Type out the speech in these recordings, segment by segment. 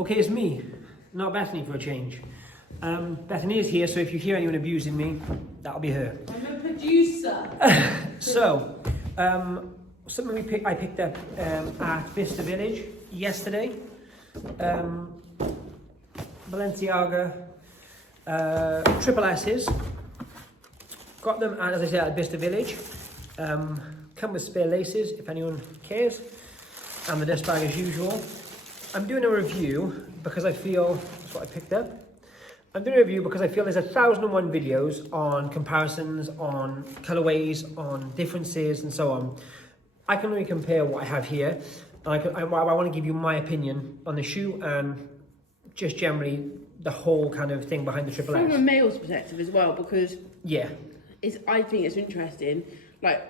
Okay, it's me, not Bethany for a change. Bethany is here, so if you hear anyone abusing me, that'll be her. I'm a producer. So, something I picked up at Bicester Village yesterday. Balenciaga Triple S's. Got them, as I said, at Bicester Village. Come with spare laces, if anyone cares. And the dust bag as usual. I'm doing a review because I feel, that's what I picked up. I'm doing a review because I feel there's 1,001 videos on comparisons, on colorways, on differences, and so on. I can only compare what I have here. I want to give you my opinion on the shoe and just generally the whole kind of thing behind the Triple S. From a male's perspective as well, because yeah, I think it's interesting. Like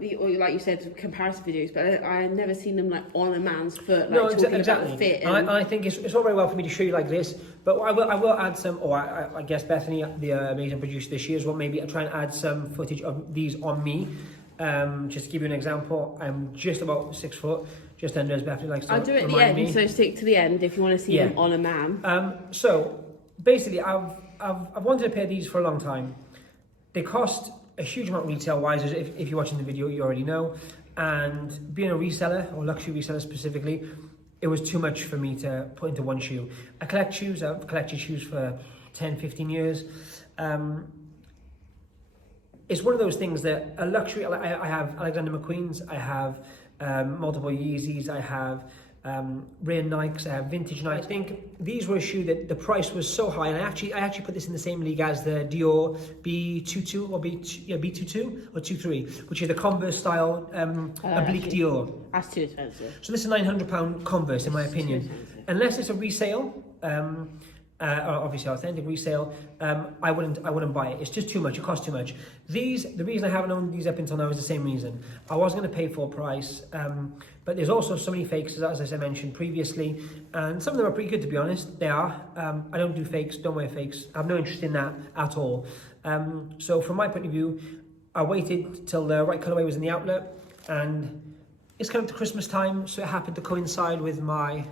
you said, comparison videos, but I've never seen them like on a man's foot. Like, no, talking exactly. About the fit and I think it's all very well for me to show you like this, but I will add some, or I guess Bethany, the amazing producer this year as well, maybe I'll try and add some footage of these on me. Just to give you an example, I'm just about 6 foot, just under, as Bethany likes to I'll do it at the end, so stick to the end if you want to see them on a man. So basically, I've wanted a pair of these for a long time. They cost a huge amount retail-wise, if you're watching the video, you already know. And being a reseller, or luxury reseller specifically, it was too much for me to put into one shoe. I collect shoes, I've collected shoes for 10, 15 years. It's one of those things that a luxury, I have Alexander McQueen's, I have multiple Yeezys, I have rare Nikes, I have vintage Nikes. I think these were a shoe that the price was so high, and I actually put this in the same league as the Dior B22 or B22 or 23, which is the Converse style oblique Dior. That's too expensive. So this is £900 Converse, in my opinion. Unless it's a resale, obviously authentic resale, I wouldn't buy it. It's just too much. It costs too much. The reason I haven't owned these up until now is the same reason. I was going to pay full price, but there's also so many fakes, as I mentioned previously, and some of them are pretty good, to be honest. They are. I don't do fakes. Don't wear fakes. I have no interest in that at all. So from my point of view, I waited till the right colorway was in the outlet, and it's coming to Christmas time, so it happened to coincide with my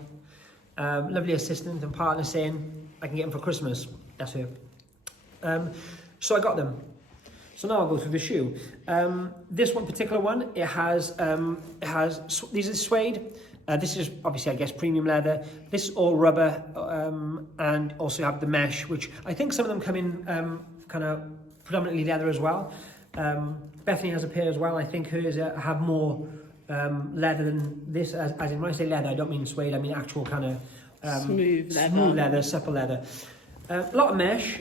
lovely assistant and partner saying I can get them for Christmas. That's her. So I got them. So now I'll go through the shoe. This one particular one, it has these are suede. This is obviously, I guess, premium leather. This is all rubber, and also have the mesh, which I think some of them come in kind of predominantly leather as well. Bethany has a pair as well. I think hers have more leather than this. As in, when I say leather, I don't mean suede. I mean actual kind of smooth leather, supple leather. A lot of mesh,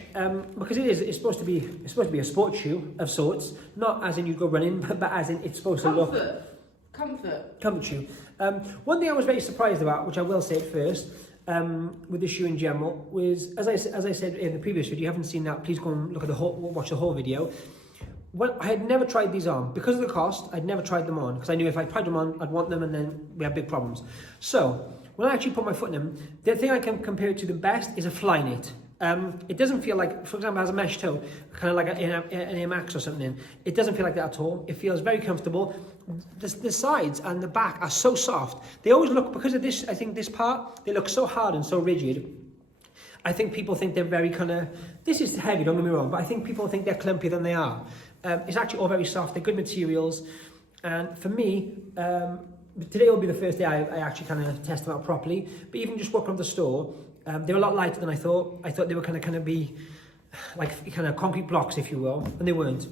because it's supposed to be a sports shoe of sorts, not as in you go running, but as in it's supposed to look comfort shoe. One thing I was very surprised about, which I will say at first, with the shoe in general, was as I said in the previous video. If you haven't seen that, please go and watch the whole video. Well, I had never tried these on because of the cost. I'd never tried them on because I knew if I tried them on, I'd want them, and then we have big problems. So when I actually put my foot in them, the thing I can compare it to the best is a Flyknit. It doesn't feel like, for example, it has a mesh toe, kind of like an Air Max or something. It doesn't feel like that at all. It feels very comfortable. The sides and the back are so soft. They always look, because of this, I think this part, they look so hard and so rigid. I think people think they're very kind of, this is heavy, don't get me wrong, but I think people think they're clumpier than they are. It's actually all very soft. They're good materials. And for me, today will be the first day I actually kind of test them out properly. But even just walking around the store, they were a lot lighter than I thought. I thought they were kind of be like kind of concrete blocks, if you will, and they weren't.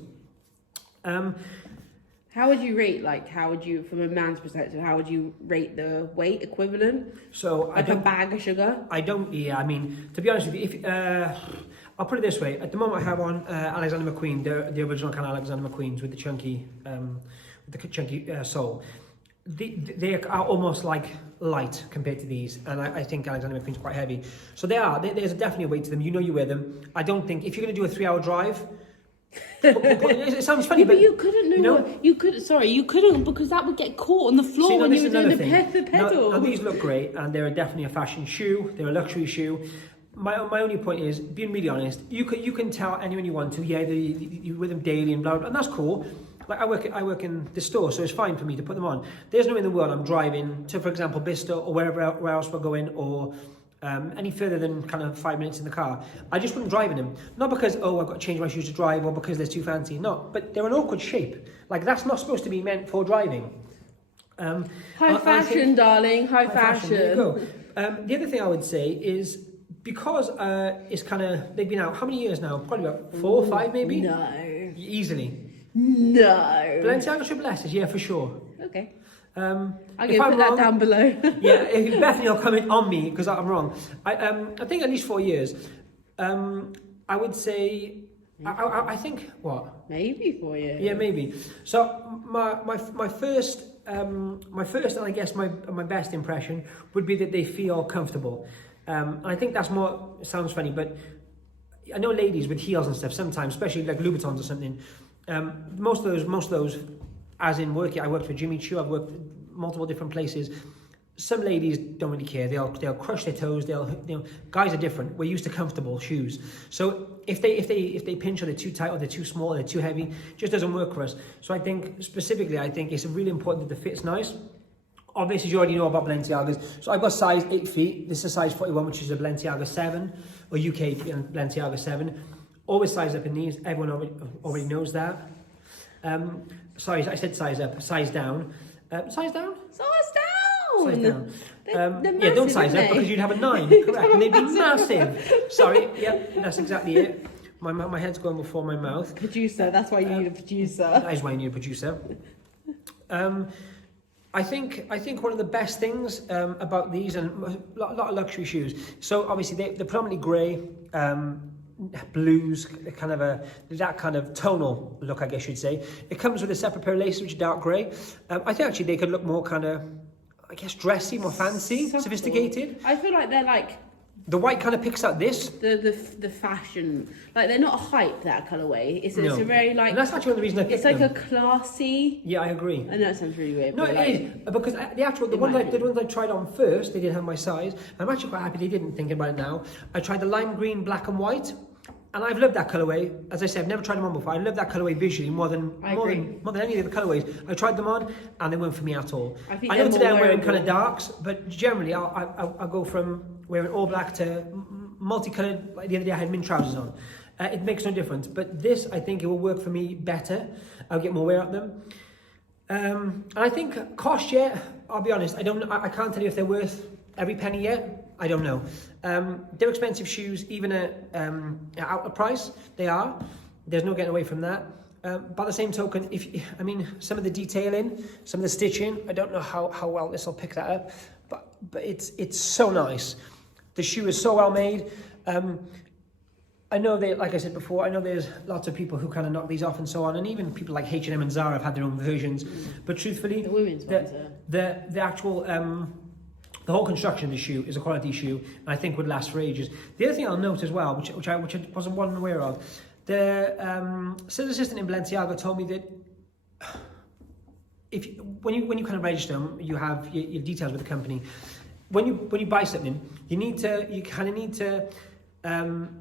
How would you rate, from a man's perspective, how would you rate the weight equivalent? So like a bag of sugar? I don't, I mean, to be honest with you, I'll put it this way. At the moment I have on Alexander McQueen, the original kind of Alexander McQueen's with the chunky sole. They are almost like light compared to these, and I think Alexander McQueen's quite heavy. So there's definitely a weight to them. You know you wear them. I don't think, if you're going to do a 3-hour drive, it sounds funny, but you couldn't you couldn't, because that would get caught on the floor when you were doing the pedal. Now these look great, and they're definitely a fashion shoe. They're a luxury shoe. My only point is, being really honest, you can tell anyone you want to, you wear them daily and blah, blah, and that's cool. Like I work in the store, so it's fine for me to put them on. There's no way in the world I'm driving to, for example, Bicester or wherever else we're going, or any further than kind of 5 minutes in the car, I just wouldn't drive in them. Not because, oh, I've got to change my shoes to drive, or because they're too fancy. No, but they're an awkward shape. Like, that's not supposed to be meant for driving. High fashion, darling. High fashion. There you go. The other thing I would say is, because it's kind of, they've been out, how many years now? Probably about 4 or 5 maybe? No. Easily. No. Balenciaga Triple S, yeah, for sure. Okay. I'm going to put that down below. Yeah, Bethany will comment on me because I'm wrong. I think at least 4 years. I would say, I think, what? Maybe 4 years. Yeah, maybe. So my first and I guess my best impression would be that they feel comfortable. And I think that's more, it sounds funny, but I know ladies with heels and stuff sometimes, especially like Louboutins or something, most of those, as in work, I worked for Jimmy Choo, I've worked multiple different places. Some ladies don't really care. They'll crush their toes. Guys are different. We're used to comfortable shoes. So if they pinch or they're too tight or they're too small or they're too heavy, it just doesn't work for us. So I think specifically, it's really important that the fit's nice. Obviously, you already know about Balenciagas. So I've got size 8 feet. This is size 41, which is a Balenciaga 7 or UK Balenciaga 7. Always size up in these. Everyone already knows that. Sorry, I said size up. Size down. Size down? Size down! Size down. They're massive, Yeah, don't size aren't up they? because you'd have a 9, correct? And they'd be massive. Sorry, yeah, that's exactly it. My head's going before my mouth. Producer, that's why you need a producer. That is why you need a producer. I think one of the best things about these, and a lot of luxury shoes. So obviously they're predominantly grey, blues, kind of that kind of tonal look, I guess you'd say. It comes with a separate pair of laces, which are dark grey. I think actually they could look more kind of, I guess, dressy, more fancy, sophisticated. I feel like they're like the white kind of picks out this. the fashion, like they're not a hype, that colourway. It's No. a very like. And that's actually one of the reasons I picked It's like them. a classy. Yeah, I agree. I know it sounds really weird. No, but it like, is, because the ones I tried on first, they didn't have my size. I'm actually quite happy they didn't, thinking about it now. I tried the lime green, black and white, and I've loved that colourway. As I said, I've never tried them on before. I love that colourway visually more than any of the colourways. I tried them on, and they weren't for me at all. I know today I'm wearing kind of darks, but generally I'll go from wearing all black to multicoloured. Like the other day I had mint trousers on. It makes no difference, but this, I think it will work for me better. I'll get more wear out of them. And I think cost yet, I'll be honest, I can't tell you if they're worth every penny yet. I don't know. They're expensive shoes, even at outlet price. They are. There's no getting away from that. By the same token, some of the detailing, some of the stitching, I don't know how well this will pick that up, but it's so nice. The shoe is so well made. I know like I said before, I know there's lots of people who kind of knock these off and so on, and even people like H&M and Zara have had their own versions. But truthfully, the women's ones are. the actual the whole construction of the shoe is a quality shoe, and I think would last for ages. The other thing I'll note as well, which I wasn't aware of, the sales assistant in Balenciaga told me that when you kind of register them, you have your details with the company. When you buy something, you kind of need to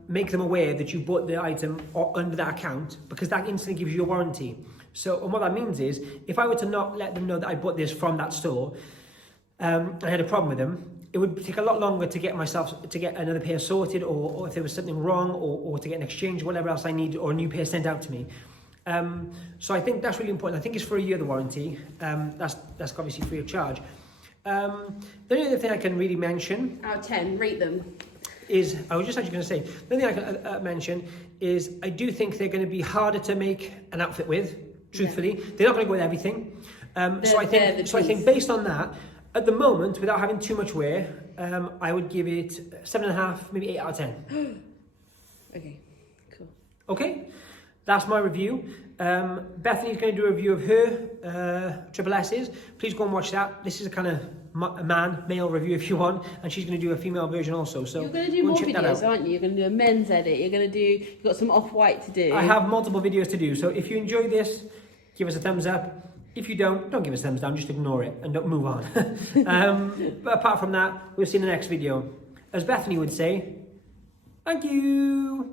make them aware that you bought the item under that account, because that instantly gives you a warranty. So, and what that means is, if I were to not let them know that I bought this from that store, I had a problem with them, it would take a lot longer to get another pair sorted, or if there was something wrong, or to get an exchange, whatever else I need, or a new pair sent out to me. So I think that's really important. I think it's for a year, the warranty. That's obviously free of charge. The only other thing I can really mention, Out of 10, rate them. I was just actually going to say, the only thing I can mention is I do think they're going to be harder to make an outfit with, truthfully. Yeah. They're not going to go with everything. So I think based on that, at the moment, without having too much wear, I would give it 7.5, maybe 8 out of 10. Okay, cool. Okay, that's my review. Bethany's going to do a review of her Triple S's. Please go and watch that. This is a kind of male review if you want, and she's going to do a female version also. So you're going to do more videos, aren't you? You're going to do a men's edit. You've got some off-white to do. I have multiple videos to do. So if you enjoy this, give us a thumbs up. If you don't give us a thumbs down. Just ignore it and don't move on. But apart from that, we'll see you in the next video. As Bethany would say, thank you.